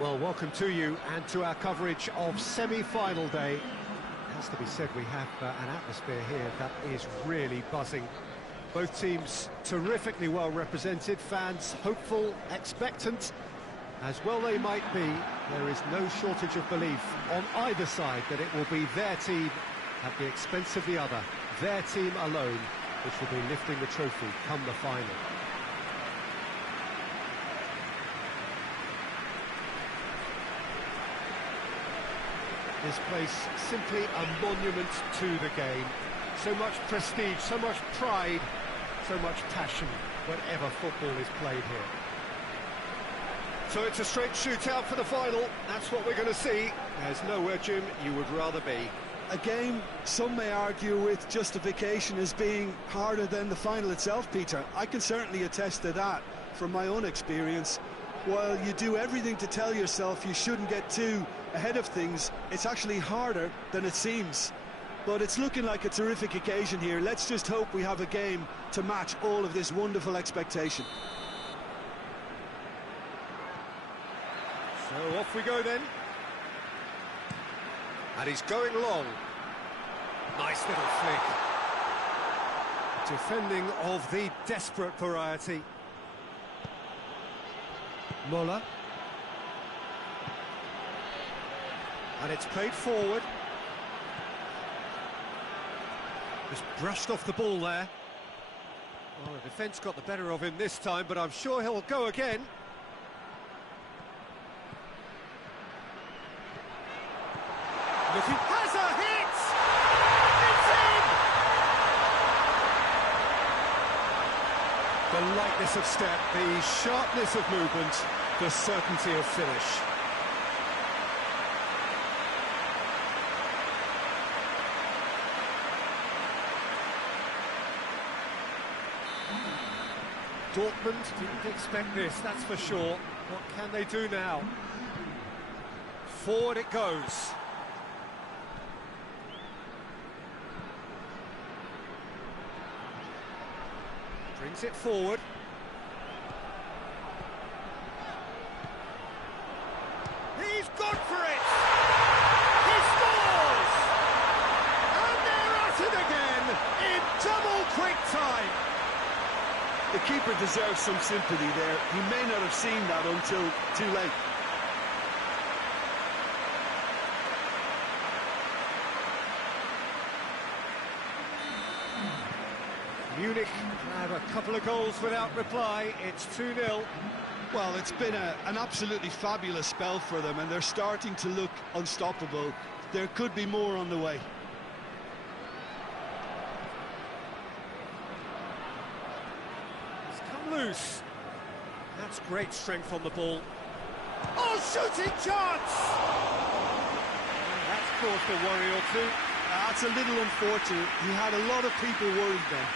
Well, welcome to you and to our coverage of semi-final day. It has to be said, we have an atmosphere here that is really buzzing. Both teams terrifically well represented, fans hopeful, expectant. As well they might be, there is no shortage of belief on either side that it will be their team at the expense of the other, their team alone, which will be lifting the trophy come the final. This place simply a monument to the game. So much prestige, so much pride, so much passion whenever football is played here. So it's a straight shootout for the final. That's what we're going to see. There's nowhere, Jim, you would rather be. A game some may argue with justification as being harder than the final itself, Peter. I can certainly attest to that from my own experience. While you do everything to tell yourself you shouldn't get too ahead of things, it's actually harder than it seems. But it's looking like a terrific occasion here. Let's just hope we have a game to match all of this wonderful expectation. So off we go then. And he's going long. Nice little flick. Defending of the desperate variety. Muller. And it's played forward. Just brushed off the ball there. Well, the defence got the better of him this time, but I'm sure he'll go again. Looking, has a hit! It's in! The lightness of step, the sharpness of movement, the certainty of finish. Dortmund didn't expect this, that's for sure. What can they do now? Forward it goes. Brings it forward. He's gone for it! He scores! And they're at it again in double quick time. The keeper deserves some sympathy there. He may not have seen that until too late. Munich have a couple of goals without reply. It's 2-0. Well, it's been an absolutely fabulous spell for them, and they're starting to look unstoppable. There could be more on the way. It's come loose. That's great strength on the ball. Oh, shooting chance! And that's caused a worry or two. That's a little unfortunate. He had a lot of people worried then.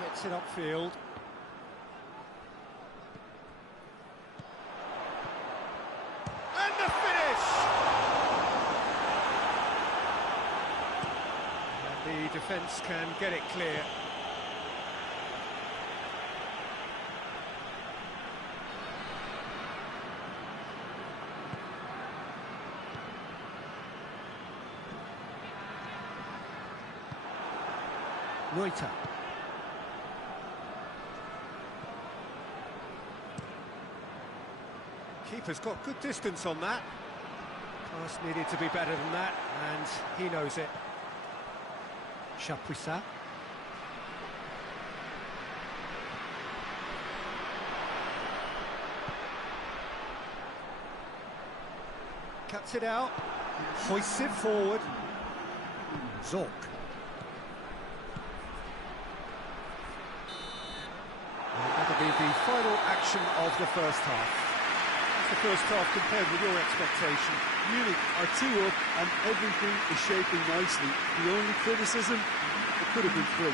Gets it upfield. And the finish! And the defence can get it clear. Reuter. Keeper's got good distance on that. Pass needed to be better than that, and he knows it. Chapuisat. Cuts it out. Hoists it forward. Zorc. And that'll be the final action of the first half. the first half compared with your expectation? Munich are 2 up and everything is shaping nicely. The only criticism, it could have been 3.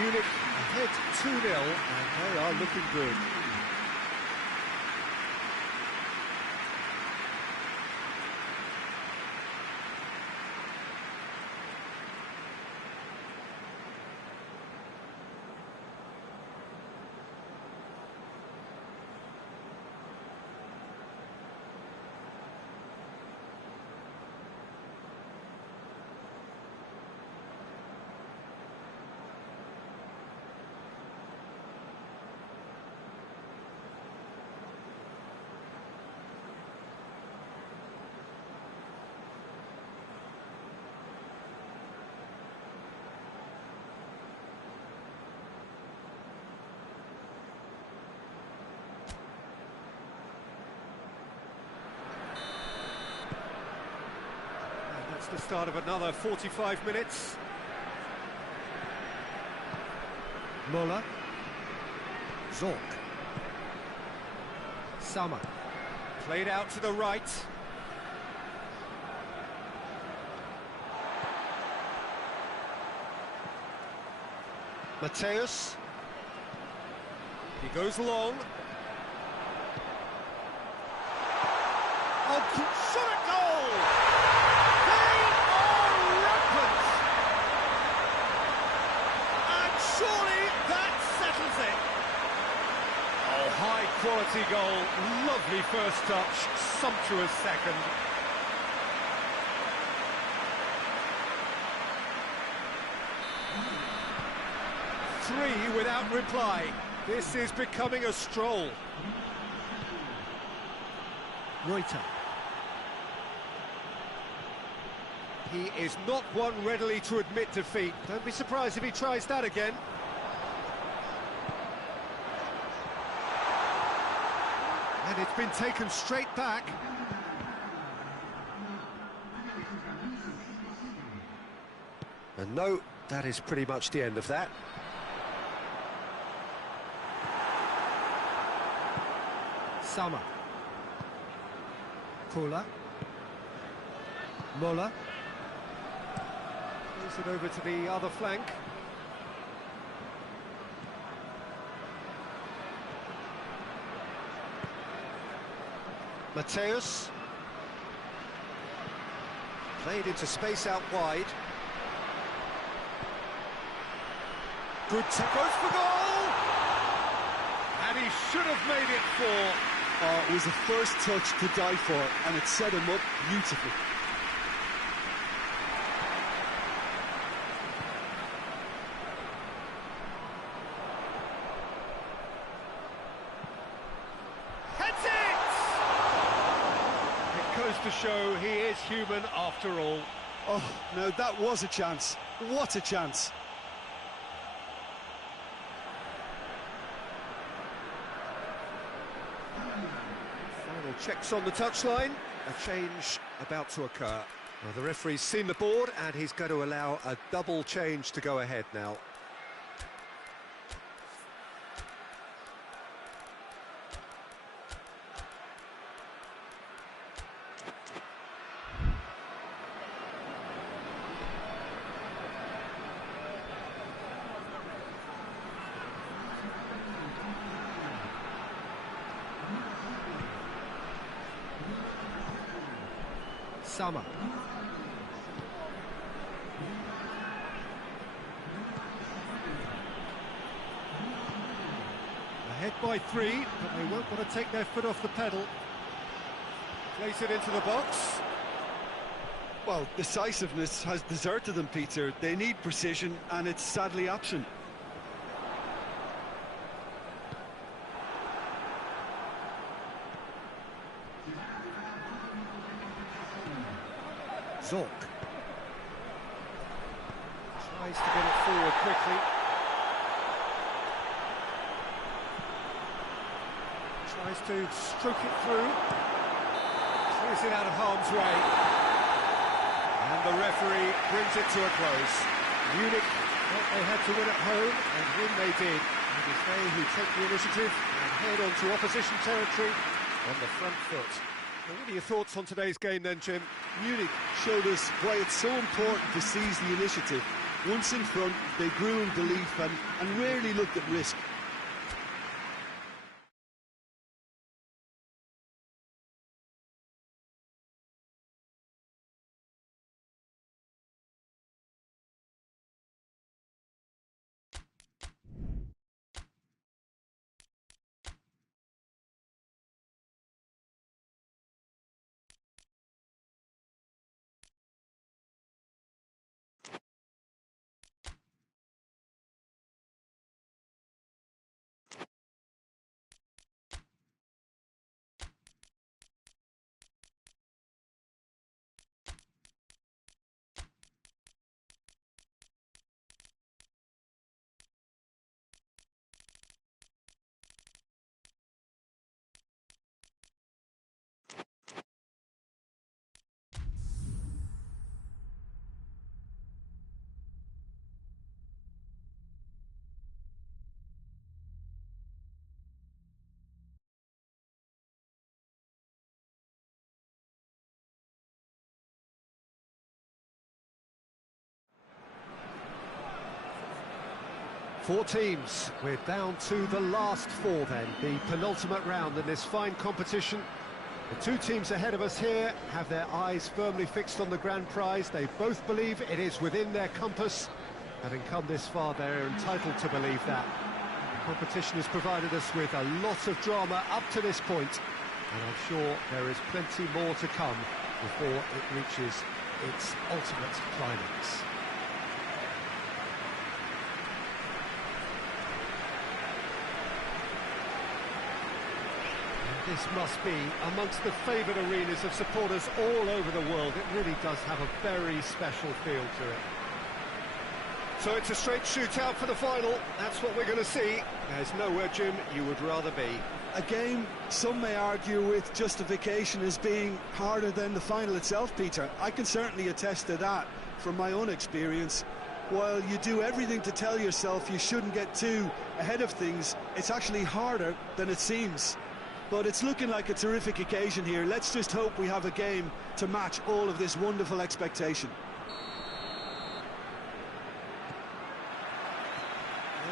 Munich ahead 2-0, and they are looking good. That's the start of another 45 minutes. Müller. Zorc. Sommer. Played out to the right. Matthäus. He goes long. Oh, shot at goal! They are rampant! And surely that settles it. Oh, high-quality goal. Lovely first touch, sumptuous second. Three without reply. This is becoming a stroll. Reuter. He is not one readily to admit defeat. Don't be surprised if he tries that again. And it's been taken straight back. And no, that is pretty much the end of that. Sommer. Kohler. Müller. Plays it over to the other flank. Matthäus. Played into space out wide. Good goes for goal! And he should have made it 4. It was a first touch to die for, and it set him up beautifully. Heads it! It goes to show he is human after all. Oh, no, that was a chance. What a chance. Checks on the touchline, a change about to occur. Well, the referee's seen the board and he's going to allow a double change to go ahead now. Sommer. Ahead by 3, but they won't want to take their foot off the pedal. Place it into the box. Well, decisiveness has deserted them, Peter. They need precision, and it's sadly absent. Zorc. Tries to get it forward quickly. Tries to stroke it through. Clears it out of harm's way. And the referee brings it to a close. Munich thought they had to win at home, and win they did. It is they who take the initiative and head on to opposition territory on the front foot. Well, what are your thoughts on today's game then, Jim? Munich showed us why it's so important to seize the initiative. Once in front, they grew in belief and rarely looked at risk. Four teams, we're down to the last four then, the penultimate round in this fine competition. The two teams ahead of us here have their eyes firmly fixed on the grand prize. They both believe it is within their compass. Having come this far, they're entitled to believe that. The competition has provided us with a lot of drama up to this point, and I'm sure there is plenty more to come before it reaches its ultimate climax. This must be amongst the favoured arenas of supporters all over the world. It really does have a very special feel to it. So it's a straight shootout for the final. That's what we're going to see. There's nowhere, Jim, you would rather be. A game some may argue with justification as being harder than the final itself, Peter. I can certainly attest to that from my own experience. While you do everything to tell yourself you shouldn't get too ahead of things, it's actually harder than it seems. But it's looking like a terrific occasion here. Let's just hope we have a game to match all of this wonderful expectation.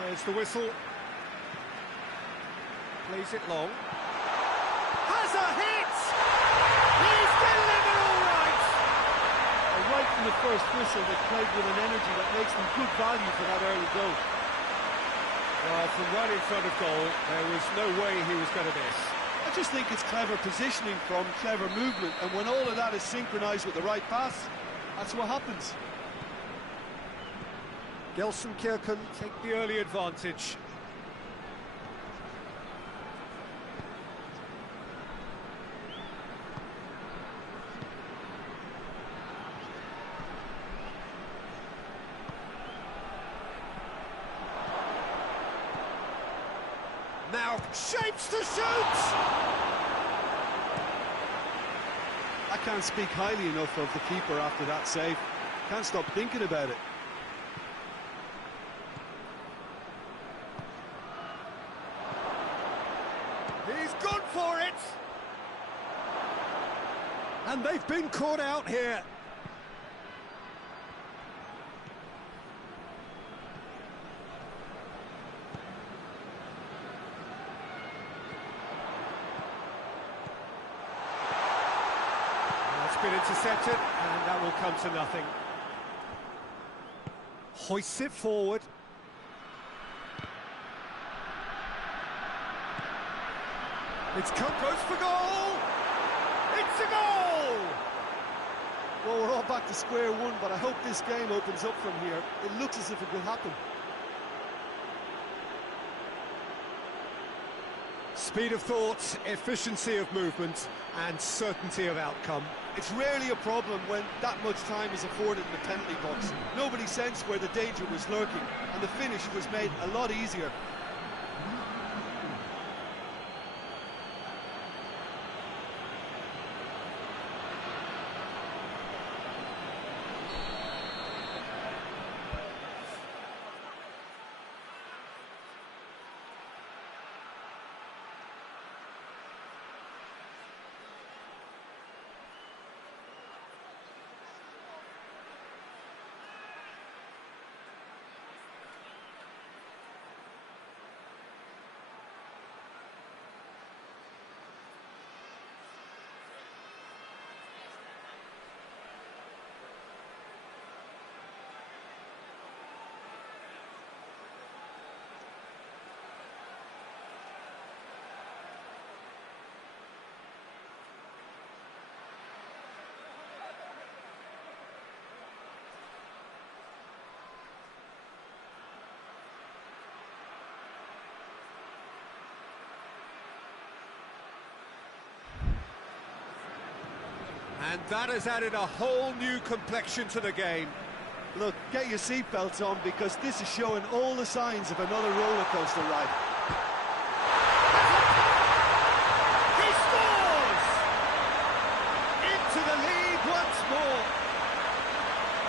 There's the whistle. Plays it long. Has a hit! He's delivered all right! Right from the first whistle, they played with an energy that makes them good value for that early goal. Well, from right in front of goal, there was no way he was going to miss. I just think it's clever positioning from clever movement, and when all of that is synchronised with the right pass, that's what happens. Gelsenkirchen take the early advantage. Now shapes to shoot! I can't speak highly enough of the keeper after that save. Can't stop thinking about it. He's gone for it! And they've been caught out here. Been intercepted, and that will come to nothing. Hoists it forward. It's come close for goal! It's a goal! Well, we're all back to square one, but I hope this game opens up from here. It looks as if it could happen. Speed of thought, efficiency of movement, and certainty of outcome. It's rarely a problem when that much time is afforded in the penalty box. Nobody sensed where the danger was lurking, and the finish was made a lot easier. And that has added a whole new complexion to the game. Look, get your seatbelts on, because this is showing all the signs of another roller coaster ride. He scores! Into the lead once more.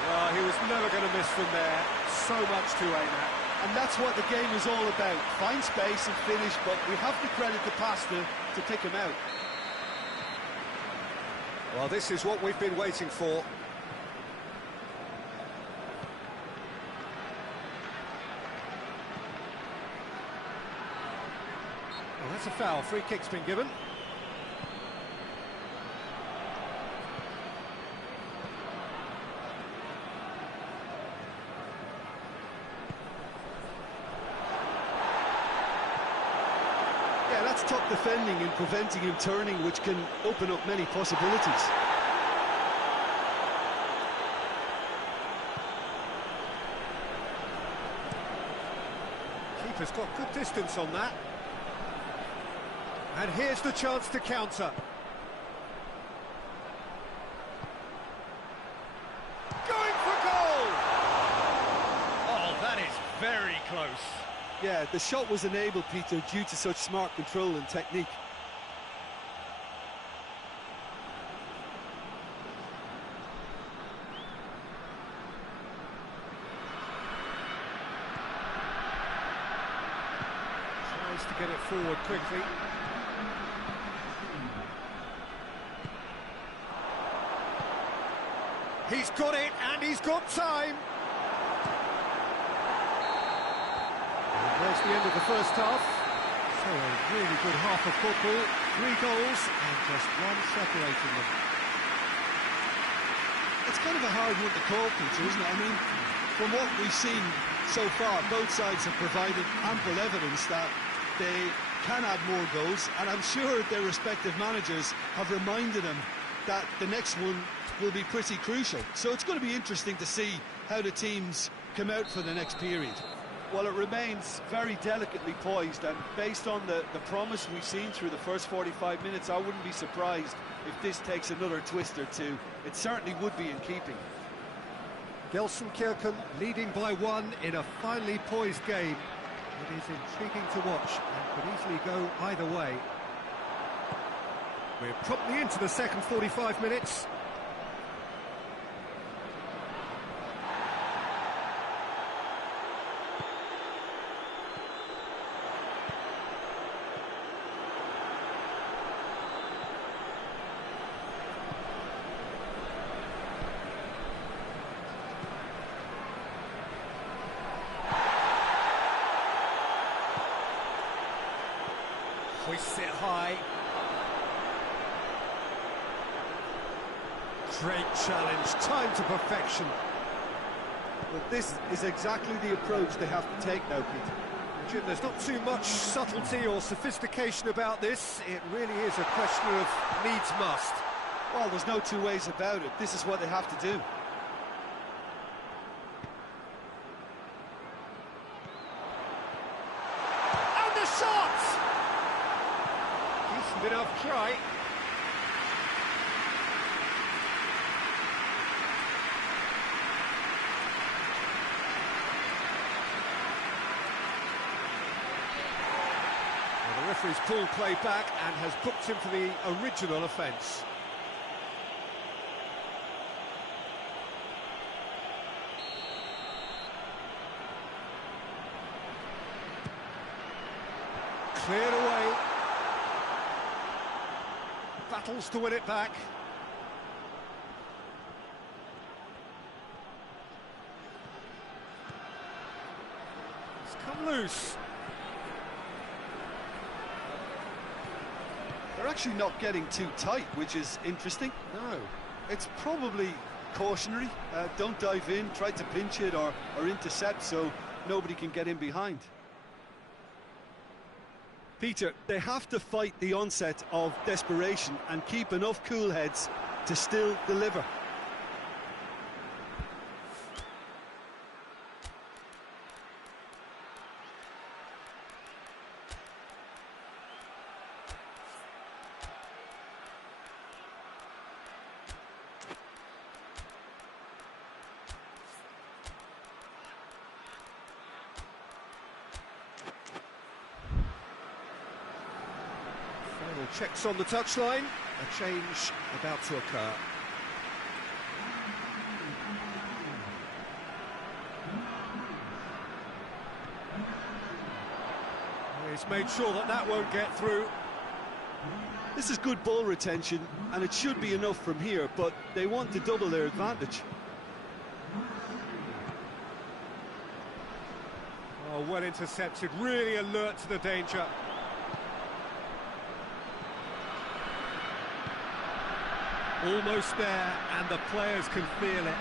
Well, he was never going to miss from there. So much to aim at. And that's what the game is all about. Find space and finish, but we have to credit the pass to pick him out. Well, this is what we've been waiting for. Well, that's a foul. Free kick's been given. Yeah, that's top defending and preventing him turning, which can open up many possibilities. Keeper's got good distance on that. And here's the chance to counter. Going for goal! Oh, that is very close. Yeah, the shot was enabled, Peter, due to such smart control and technique. Tries to get it forward quickly. He's got it, and he's got time. And there's the end of the first half. So a really good half of football. 3 goals and just one separating them. It's kind of a hard one to call, Peter, isn't it? I mean, from what we've seen so far, both sides have provided ample evidence that they can add more goals, and I'm sure their respective managers have reminded them that the next one will be pretty crucial. So it's going to be interesting to see how the teams come out for the next period. Well, it remains very delicately poised, and based on the promise we've seen through the first 45 minutes, I wouldn't be surprised if this takes another twist or two. It certainly would be in keeping. Gelsenkirchen leading by 1 in a finely poised game. It is intriguing to watch and could easily go either way. We're promptly into the second 45 minutes. Hoists it high. Great challenge, time to perfection. But this is exactly the approach they have to take now, Peter. Jim, there's not too much subtlety or sophistication about this. It really is a question of needs must. Well, there's no two ways about it. This is what they have to do. And the shot! Decent enough try. Well, the referee's pulled play back and has booked him for the original offence. Cleared away. Battles to win it back. It's come loose. They're actually not getting too tight, which is interesting. No. It's probably cautionary. Don't dive in, try to pinch it or intercept so nobody can get in behind. Peter, they have to fight the onset of desperation and keep enough cool heads to still deliver. Final checks on the touchline, a change about to occur. He's made sure that that won't get through. This is good ball retention, and it should be enough from here, but they want to double their advantage. Oh, well intercepted, really alert to the danger. Almost there, and the players can feel it.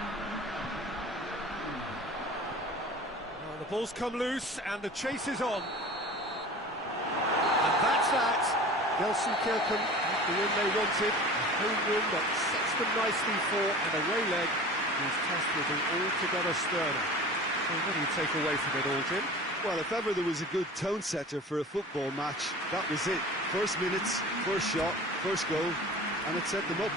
Oh, the ball's come loose, and the chase is on. And that's that. Gelsenkirchen have the win they wanted, a home win that sets them nicely for an away leg whose test will be altogether sterner. So what do you take away from it all, Jim? Well, if ever there was a good tone setter for a football match, that was it. First minutes, first shot, first goal, and it set them up.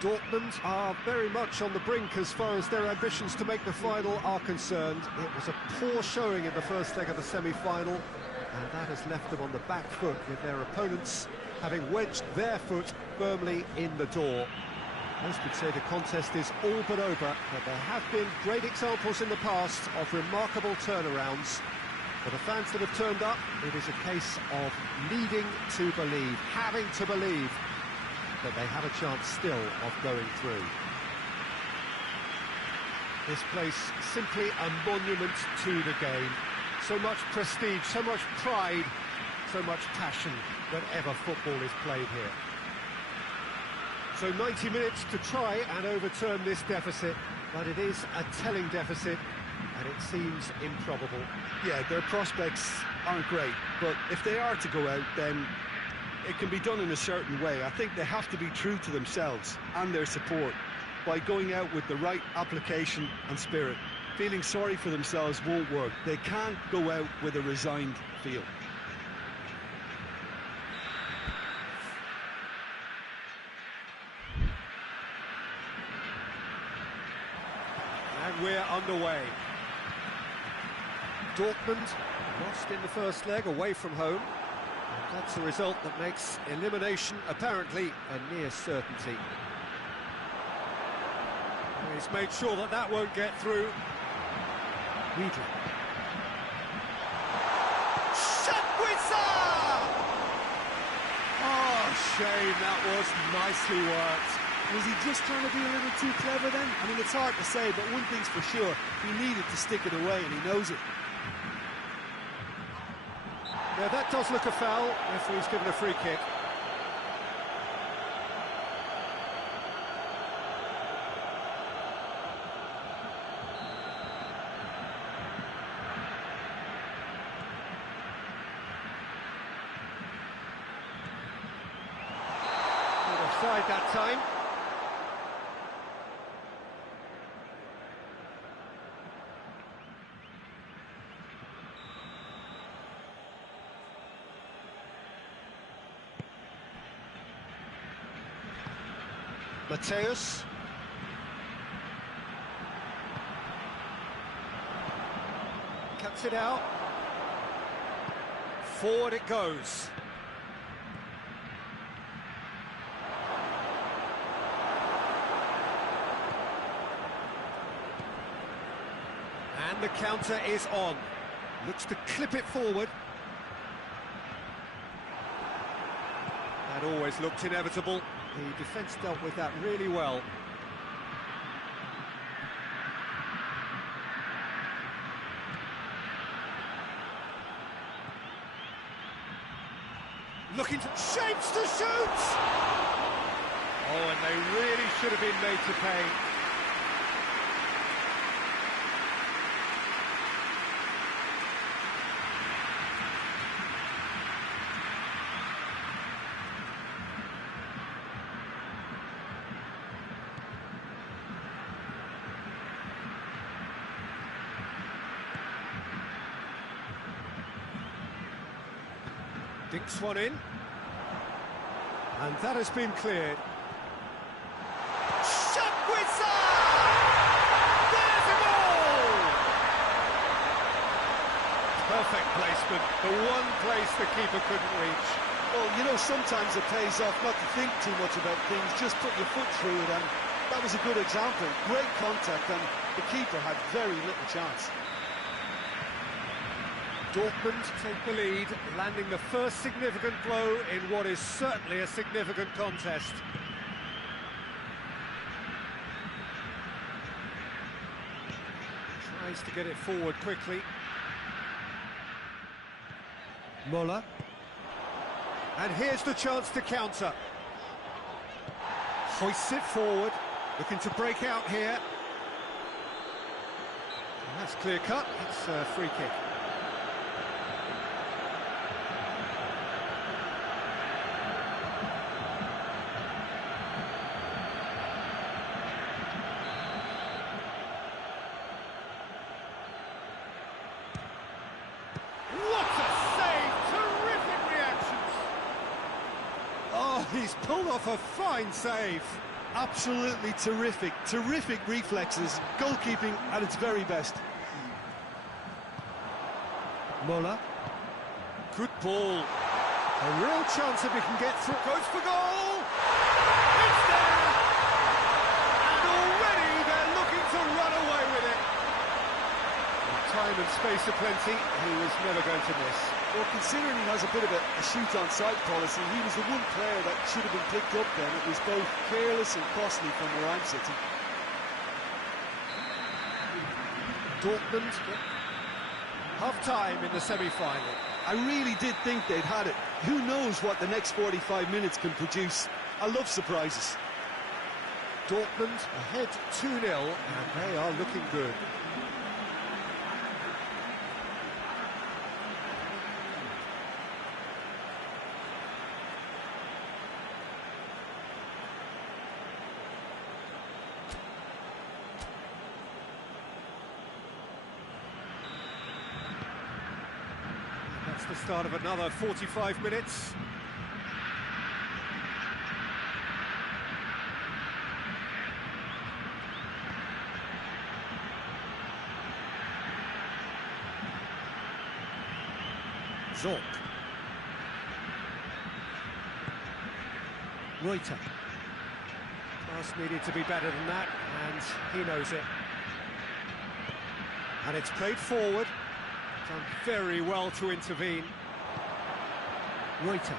Dortmund are very much on the brink as far as their ambitions to make the final are concerned. It was a poor showing in the first leg of the semi-final, and that has left them on the back foot with their opponents having wedged their foot firmly in the door. Most would say the contest is all but over, but there have been great examples in the past of remarkable turnarounds. For the fans that have turned up, it is a case of needing to believe, having to believe that they have a chance still of going through. This place simply a monument to the game. So much prestige, so much pride, so much passion whenever football is played here. So 90 minutes to try and overturn this deficit, but it is a telling deficit, and it seems improbable. Yeah, their prospects aren't great, but if they are to go out, then it can be done in a certain way. I think they have to be true to themselves and their support by going out with the right application and spirit. Feeling sorry for themselves won't work. They can't go out with a resigned feel. And we're underway. Dortmund lost in the first leg away from home. And that's a result that makes elimination apparently a near certainty. He's made sure that that won't get through. Wiedler. Oh, shame, that was nicely worked. Was he just trying to be a little too clever then? I mean, it's hard to say, but one thing's for sure, he needed to stick it away, and he knows it. Yeah, that does look a foul. Referee's given a free kick. Offside that time. Mateus. Cuts it out. Forward it goes. And the counter is on. Looks to clip it forward. That always looked inevitable. The defence dealt with that really well. Looking to shapes to shoot! Oh, and they really should have been made to pay. Dinks one in, and that has been cleared. Shot with side! There's a goal! Perfect placement, the one place the keeper couldn't reach. Well, you know, sometimes it pays off not to think too much about things, just put your foot through it, and that was a good example. Great contact, and the keeper had very little chance. Dortmund take the lead, landing the first significant blow in what is certainly a significant contest. Tries to get it forward quickly. Muller. And here's the chance to counter. Hoists it forward, looking to break out here. And that's clear cut, it's a free kick. He's pulled off a fine save. Absolutely terrific, terrific reflexes. Goalkeeping at its very best. Muller. Good ball. A real chance if he can get through. Goes for goal! It's there! And already they're looking to run away with it. With time and space aplenty, he was never going to miss. Well, considering he has a bit of a shoot-on-sight policy, he was the one player that should have been picked up then. It was both careless and costly from where I'm sitting. Dortmund, half-time in the semi-final. I really did think they'd had it. Who knows what the next 45 minutes can produce. I love surprises. Dortmund ahead 2-0, and they are looking good. That's the start of another 45 minutes. Zorc. Reuter. Pass needed to be better than that, and he knows it. And it's played forward. Done very well to intervene. Reuter.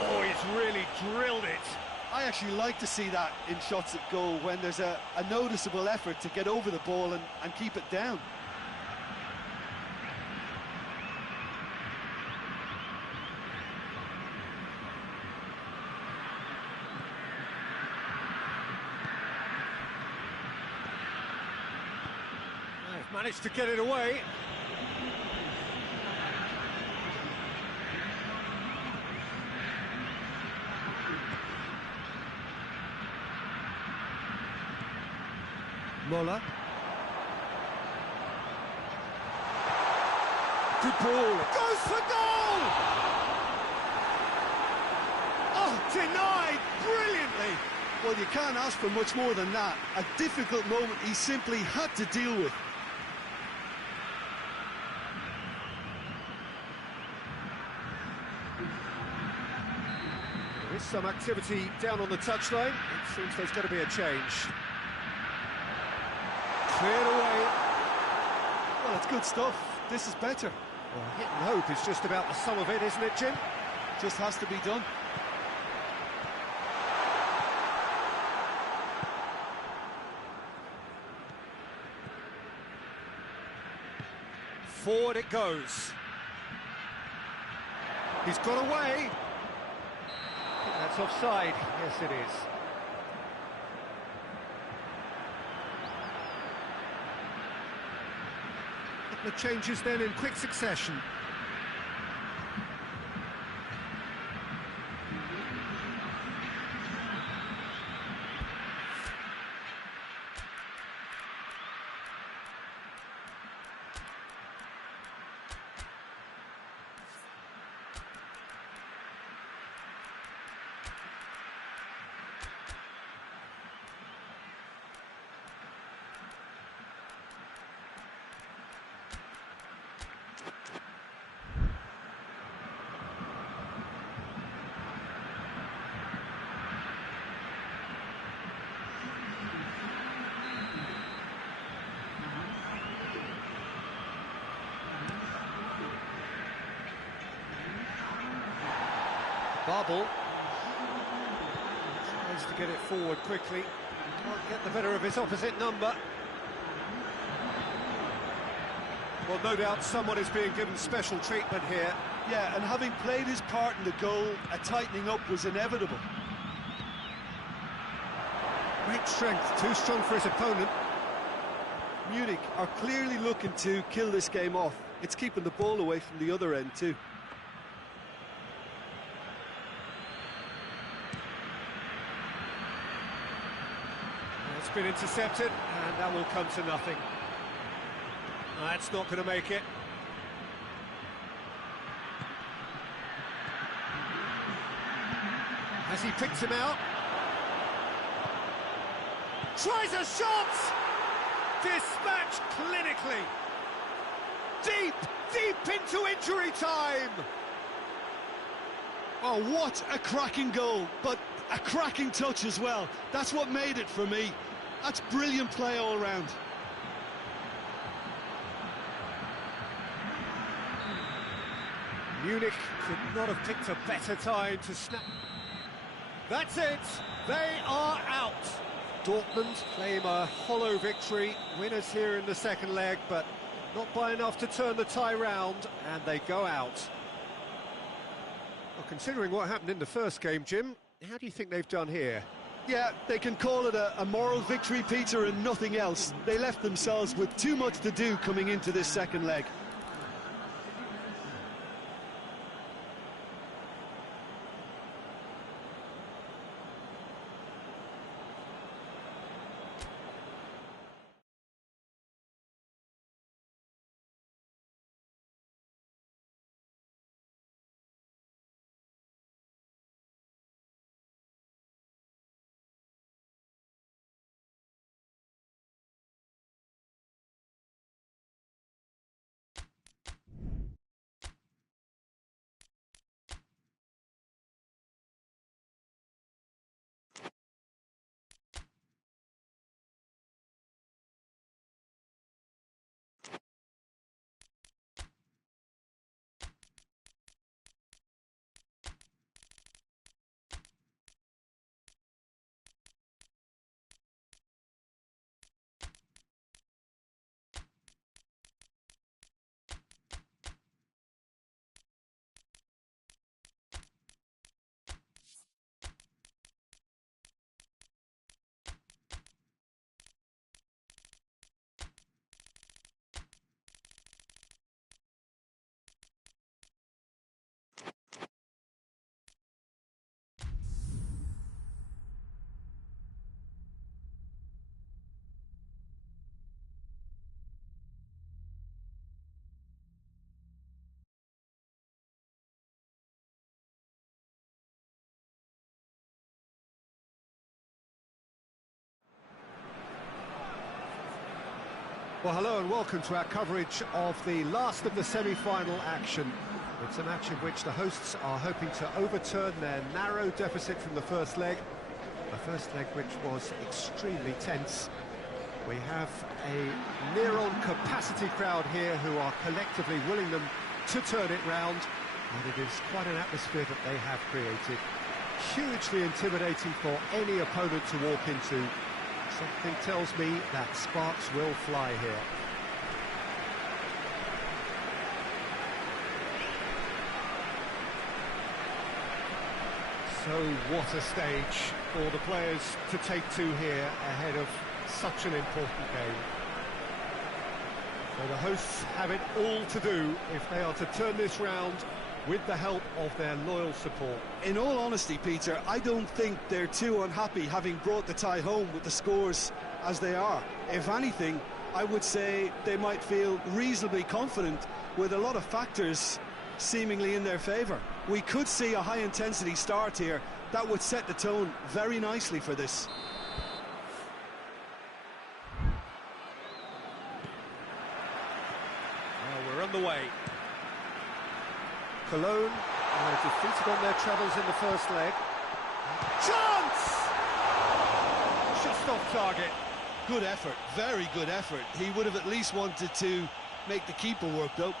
Oh, he's really drilled it. I actually like to see that in shots at goal when there's a noticeable effort to get over the ball and keep it down. They've managed to get it away. Muller. Good ball. Goes for goal! Oh, denied brilliantly. Well, you can't ask for much more than that. A difficult moment he simply had to deal with. There is some activity down on the touchline. It seems there's going to be a change. Cleared away. Well, it's good stuff. This is better. Well, hit and hope is just about the sum of it, isn't it, Jim? Just has to be done. Forward it goes. He's got away. I think that's offside. Yes, it is. The changes then in quick succession. Barbel tries to get it forward quickly. Can't get the better of his opposite number. Well, no doubt someone is being given special treatment here. Yeah, and having played his part in the goal, a tightening up was inevitable. Great strength, too strong for his opponent. Munich are clearly looking to kill this game off. It's keeping the ball away from the other end too. It's been intercepted, and that will come to nothing. That's not going to make it. Has he picked him out? Tries a shot! Dispatched clinically. Deep into injury time! Oh, what a cracking goal, but a cracking touch as well. That's what made it for me. That's brilliant play all round. Munich could not have picked a better time to snap. That's it, they are out. Dortmund claim a hollow victory, winners here in the second leg, but not by enough to turn the tie round, and they go out. Well, considering what happened in the first game, Jim, how do you think they've done here? Yeah, they can call it a moral victory, Peter, and nothing else. They left themselves with too much to do coming into this second leg. Well, hello and welcome to our coverage of the last of the semi-final action. It's a match in which the hosts are hoping to overturn their narrow deficit from the first leg. A first leg which was extremely tense. We have a near-on capacity crowd here who are collectively willing them to turn it round. And it is quite an atmosphere that they have created. Hugely intimidating for any opponent to walk into. Something tells me that sparks will fly here. So what a stage for the players to take to here ahead of such an important game. So the hosts have it all to do if they are to turn this round with the help of their loyal support. In all honesty, Peter, I don't think they're too unhappy having brought the tie home with the scores as they are. If anything, I would say they might feel reasonably confident with a lot of factors seemingly in their favour. We could see a high-intensity start here. That would set the tone very nicely for this. Well, we're on the way. Cologne defeated on their travels in the first leg. Chance! Just off target. Good effort, very good effort. He would have at least wanted to make the keeper work, though.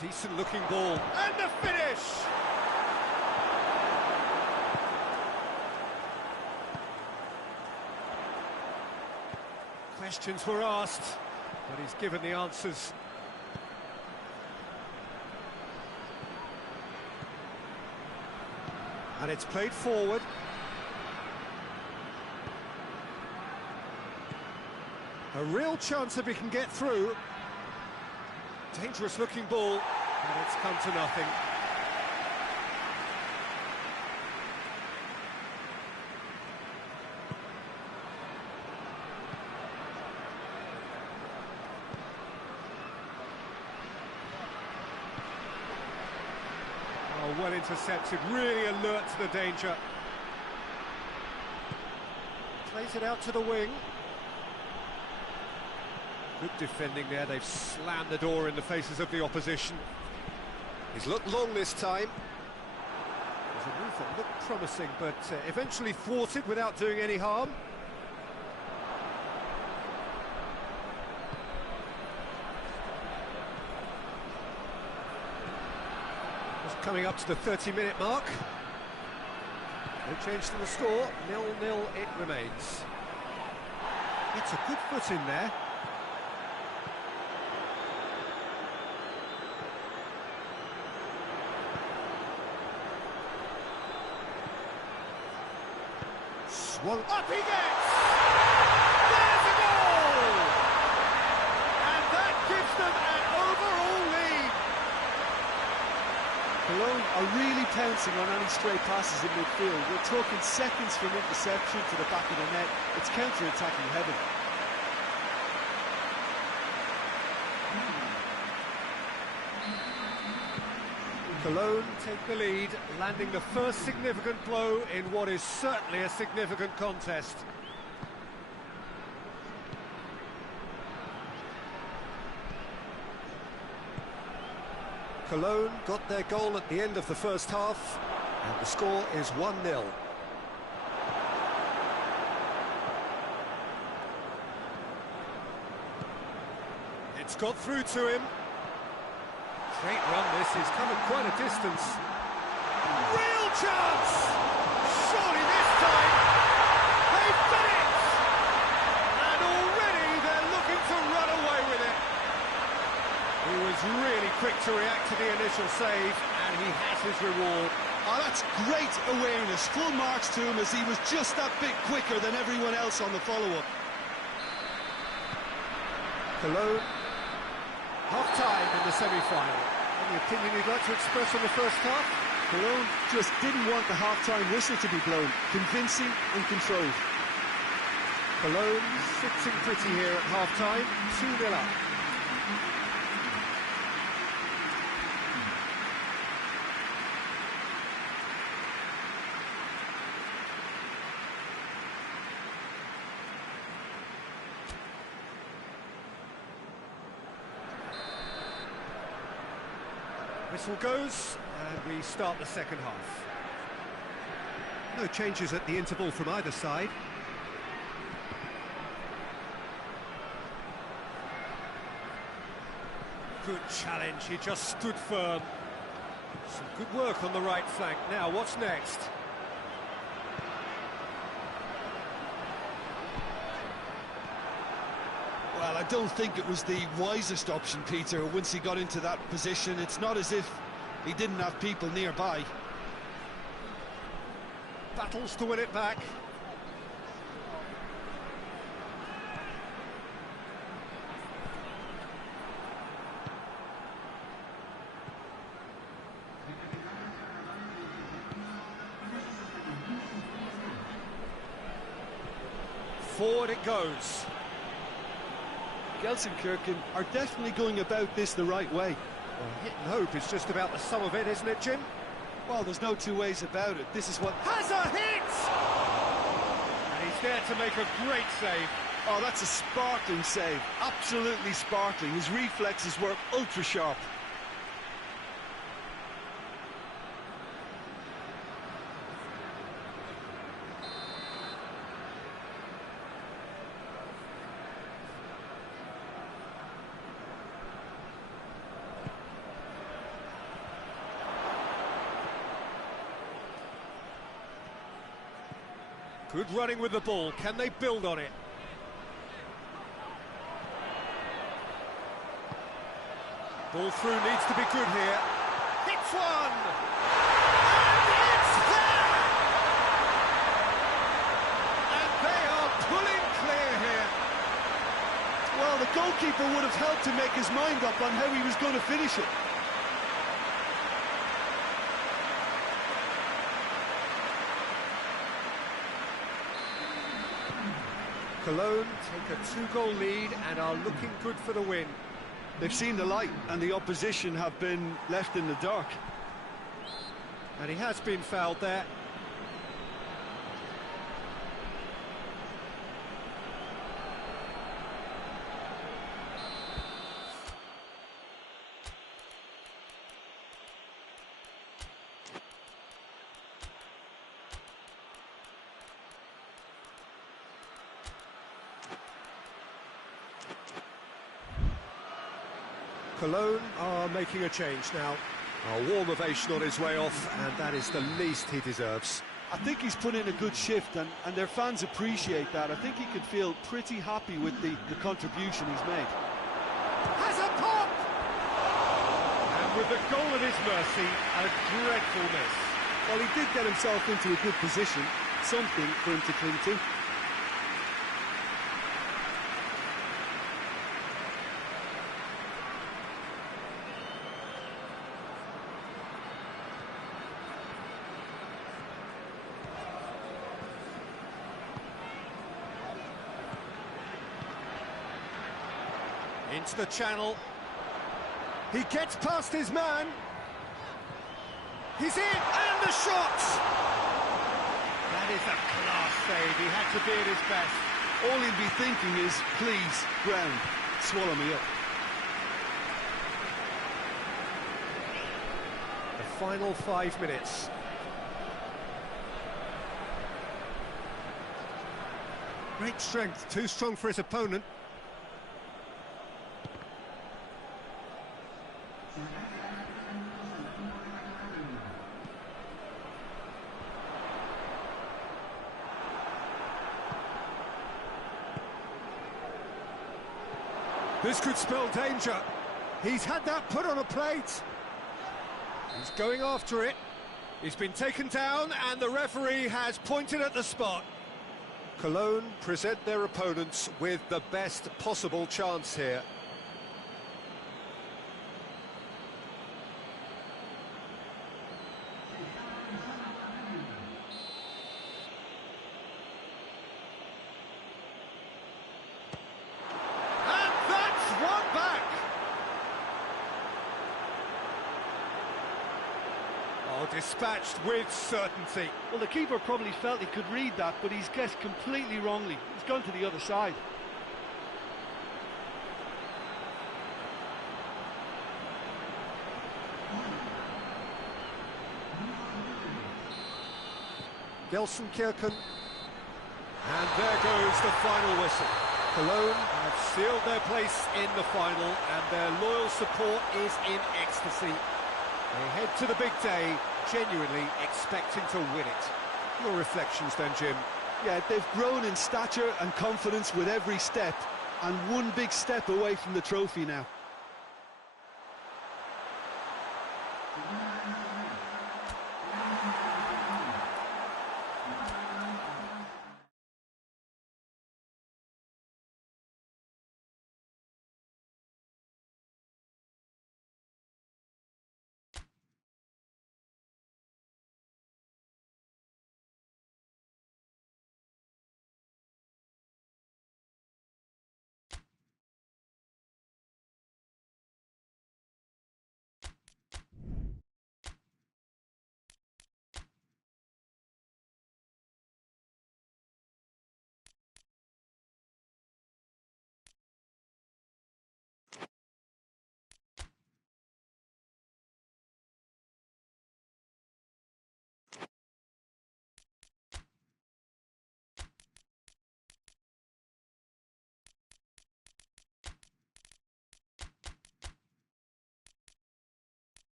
Decent looking ball, and the finish! Questions were asked, but he's given the answers. And it's played forward. A real chance if he can get through. Dangerous looking ball, and it's come to nothing. Oh, well intercepted, really alert to the danger. Plays it out to the wing. Good defending there, they've slammed the door in the faces of the opposition. He's looked long this time. There's a move that looked promising, but eventually thwarted without doing any harm. Just coming up to the 30-minute mark. No change to the score, 0-0 it remains. It's a good foot in there. Swung up he gets! There's a goal! And that gives them an overall lead. Cologne are really pouncing on any stray passes in midfield. We're talking seconds from interception to the back of the net. It's counter-attacking heaven. Cologne take the lead, landing the first significant blow in what is certainly a significant contest. Cologne got their goal at the end of the first half, and the score is 1-0. It's got through to him. Great run this, he's covered quite a distance. Real chance! Surely this time, they've done it! And already they're looking to run away with it. He was really quick to react to the initial save, and he has his reward. Oh, that's great awareness. Full marks to him as he was just that bit quicker than everyone else on the follow-up. Cologne, half-time in the semi-final. Any opinion you'd like to express on the first half? Cologne just didn't want the half-time whistle to be blown. Convincing and controlled. Cologne sitting pretty here at half-time, 2-0 up. Whistle goes, and we start the second half. No changes at the interval from either side. Good challenge, he just stood firm. Some good work on the right flank. Now, what's next? Well, I don't think it was the wisest option, Peter, once he got into that position. It's not as if he didn't have people nearby. Battles to win it back. Forward it goes. Gelsenkirchen are definitely going about this the right way. Well, hit and hope is just about the sum of it, isn't it, Jim? Well, there's no two ways about it. This is what... Has a hit! And he's there to make a great save. Oh, that's a sparkling save. Absolutely sparkling. His reflexes were ultra-sharp. Good running with the ball. Can they build on it? Ball through needs to be good here. Hits one! And it's there! And they are pulling clear here. Well, the goalkeeper would have helped to make his mind up on how he was going to finish it. Cologne take a 2-goal lead and are looking good for the win. They've seen the light and the opposition have been left in the dark. And he has been fouled there. Cologne are making a change now. A warm ovation on his way off, and that is the least he deserves. I think he's put in a good shift, and their fans appreciate that. I think he could feel pretty happy with the contribution he's made. Has a pop! And with the goal at his mercy, a dreadful miss. Well, he did get himself into a good position, something for him to cling to. Into the channel. He gets past his man. He's in, and the shot! That is a class save. He had to be at his best. All he'd be thinking is, please, ground, swallow me up. The final 5 minutes. Great strength, too strong for his opponent. This could spell danger. He's had that put on a plate. He's going after it. He's been taken down and the referee has pointed at the spot. Cologne present their opponents with the best possible chance here. Oh, dispatched with certainty. Well, the keeper probably felt he could read that, but he's guessed completely wrongly. He's gone to the other side. Gelsenkirchen. And there goes the final whistle. Cologne have sealed their place in the final, and their loyal support is in ecstasy. They head to the big day, genuinely expecting to win it. Your reflections then, Jim? Yeah, they've grown in stature and confidence with every step, and one big step away from the trophy now.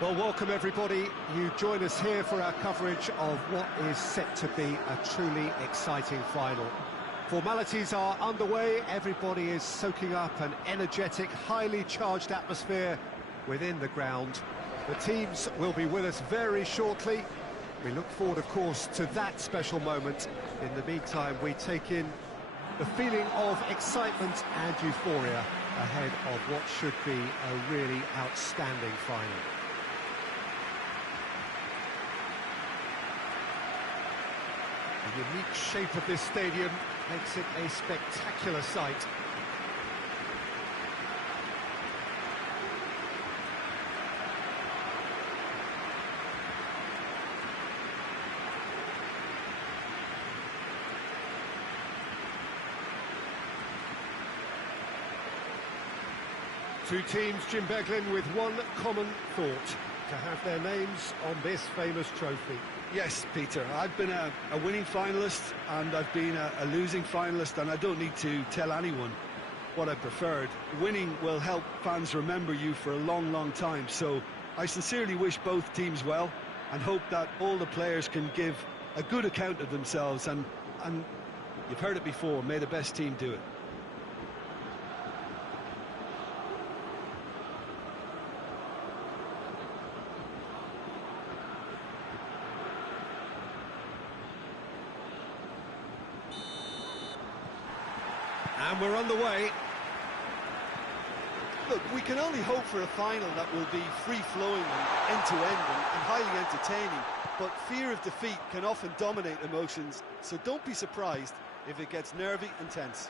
Well, welcome everybody. You join us here for our coverage of what is set to be a truly exciting final. Formalities are underway. Everybody is soaking up an energetic, highly charged atmosphere within the ground. The teams will be with us very shortly. We look forward, of course, to that special moment. In the meantime, we take in the feeling of excitement and euphoria ahead of what should be a really outstanding final. The unique shape of this stadium makes it a spectacular sight. Two teams, Jim Beglin, with one common thought: to have their names on this famous trophy. Yes, Peter, I've been a winning finalist and I've been a losing finalist, and I don't need to tell anyone what I preferred. Winning will help fans remember you for a long, long time, so I sincerely wish both teams well and hope that all the players can give a good account of themselves, and you've heard it before, may the best team do it. And we're on the way. Look, we can only hope for a final that will be free-flowing and end-to-end and highly entertaining, but fear of defeat can often dominate emotions, so don't be surprised if it gets nervy and tense.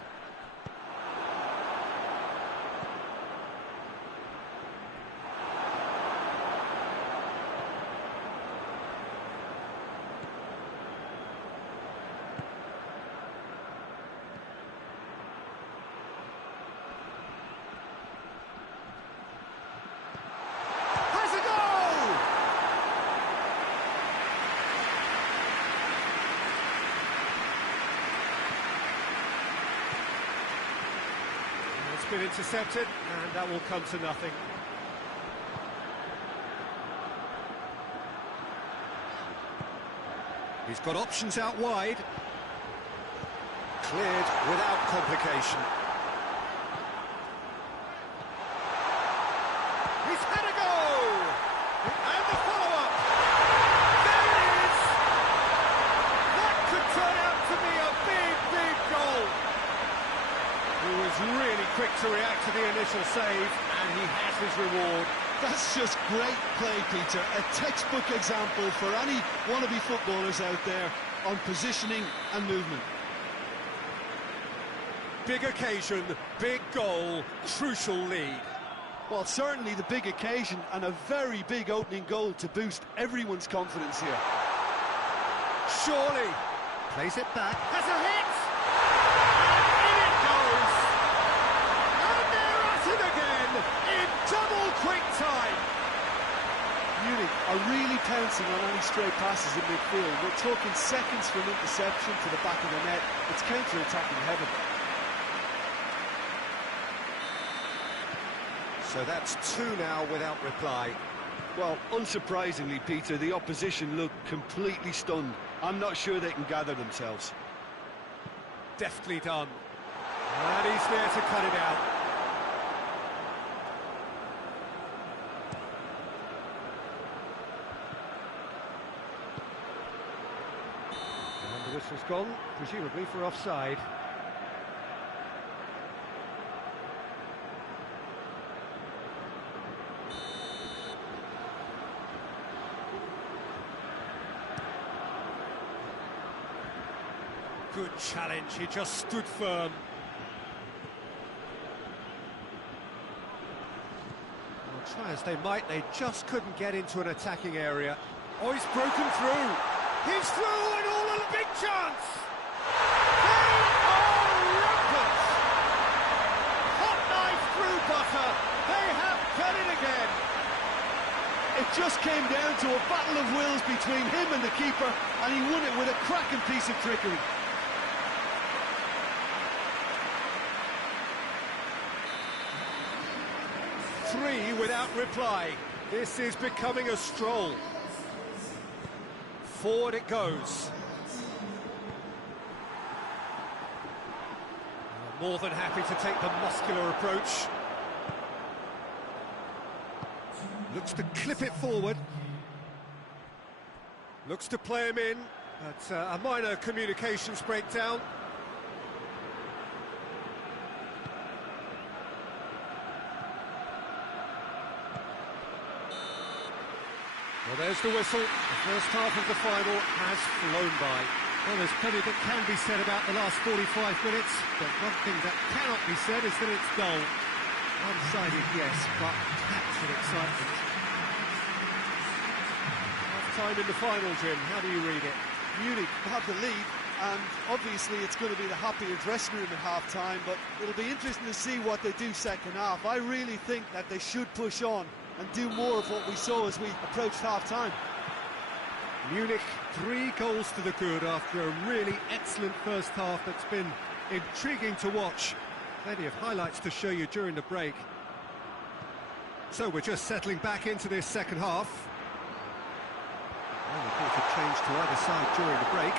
Been intercepted, and that will come to nothing. He's got options out wide. Cleared without complication. He's had a go! And the follow-up! There it is! That could turn out to be a big, big goal! He was really quick to react to the initial save, and he has his reward. That's just great play, Peter. A textbook example for any wannabe footballers out there on positioning and movement. Big occasion, big goal, crucial lead. Well, certainly the big occasion and a very big opening goal to boost everyone's confidence here. Surely. Plays it back. Has a hit! And in it goes! And they're at it again in double quick time. Munich are really pouncing on any stray passes in midfield. We're talking seconds from interception to the back of the net. It's counter-attacking heaven. So that's two now without reply. Well, unsurprisingly, Peter, the opposition look completely stunned. I'm not sure they can gather themselves. Deftly done. And he's there to cut it out. And the whistle's gone, presumably for offside. Good challenge, he just stood firm. Well, try as they might, they just couldn't get into an attacking area. Oh, he's broken through. He's through and all in a big chance. They are rampant. Hot knife through butter. They have done it again. It just came down to a battle of wills between him and the keeper, and he won it with a cracking piece of trickery. Three without reply. This is becoming a stroll. Forward it goes. More than happy to take the muscular approach. Looks to clip it forward. Looks to play him in, but a minor communications breakdown. Well, there's the whistle. The first half of the final has flown by. Well, there's plenty that can be said about the last 45 minutes, but one thing that cannot be said is that it's dull. One-sided, yes, but packed with excitement. Half-time in the final, Jim. How do you read it? Munich have the lead, and obviously it's going to be the happier dressing room at half-time, but it'll be interesting to see what they do second half. I really think that they should push on and do more of what we saw as we approached half-time. Munich, 3 goals to the good after a really excellent first half that's been intriguing to watch. Plenty of highlights to show you during the break. So we're just settling back into this second half. Well, of course, a change to either side during the break.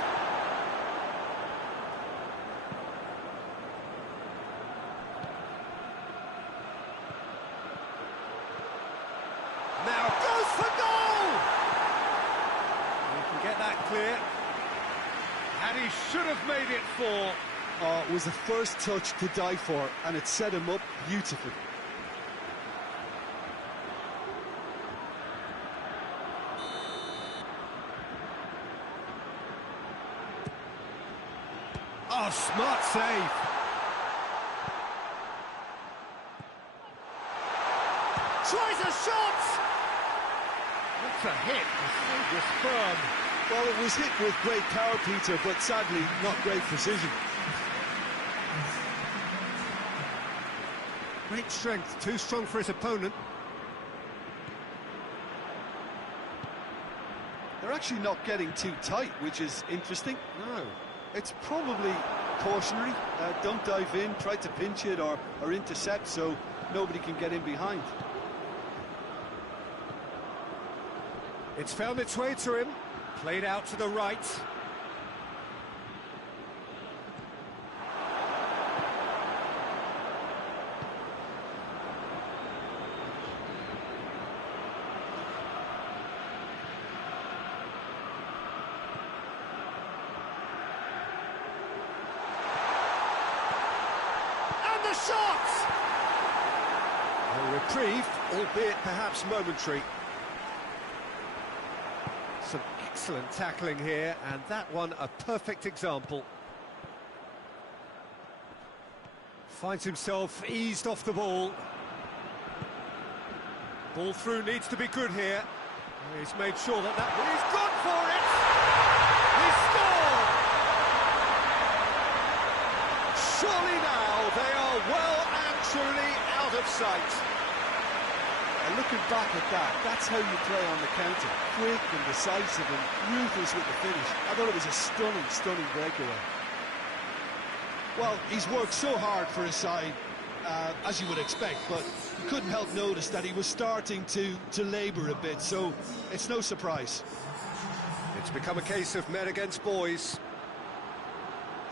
Now goes for goal! He can get that clear. And he should have made it 4. Oh, it was the first touch to die for, and it set him up beautifully. Oh, smart save. Tries a shot! That's a hit. The save was firm. Well, it was hit with great power, Peter, but sadly not great precision. Great strength, too strong for his opponent. They're actually not getting too tight, which is interesting. No. It's probably cautionary. Don't dive in, try to pinch it or intercept so nobody can get in behind. It's found its way to him. Played out to the right. a shot! A reprieve, albeit perhaps momentary. Some excellent tackling here, and that one a perfect example. Finds himself eased off the ball. Ball through needs to be good here. He's made sure that he's gone for it! He scored! Surely now they are well and truly out of sight. And looking back at that, that's how you play on the counter. Quick and decisive and ruthless with the finish. I thought it was a stunning, stunning breakaway. Well, he's worked so hard for his side, as you would expect, but you couldn't help notice that he was starting to labour a bit, so it's no surprise. It's become a case of men against boys.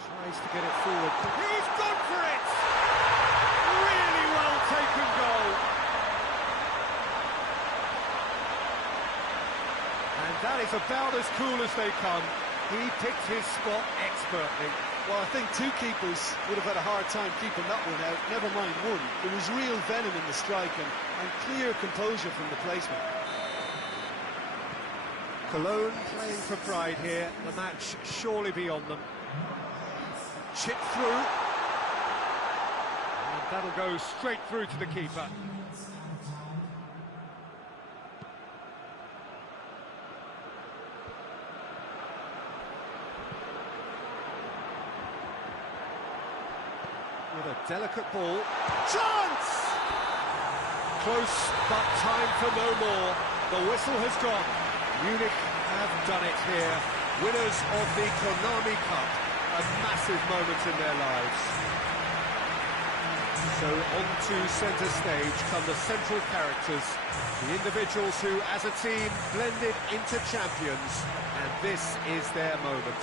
Tries to get it forward. He's gone for it! Really well taken goal. And that is about as cool as they come. He picked his spot expertly. Well, I think two keepers would have had a hard time keeping that one out, never mind one. There was real venom in the strike and clear composure from the placement. Cologne playing for pride here, the match surely beyond them. Chip through. And that'll go straight through to the keeper. With a delicate ball. Chance! Close, but time for no more. The whistle has gone. Munich have done it here. Winners of the Konami Cup. A massive moment in their lives. So on to centre stage come the central characters. The individuals who, as a team, blended into champions. And this is their moment.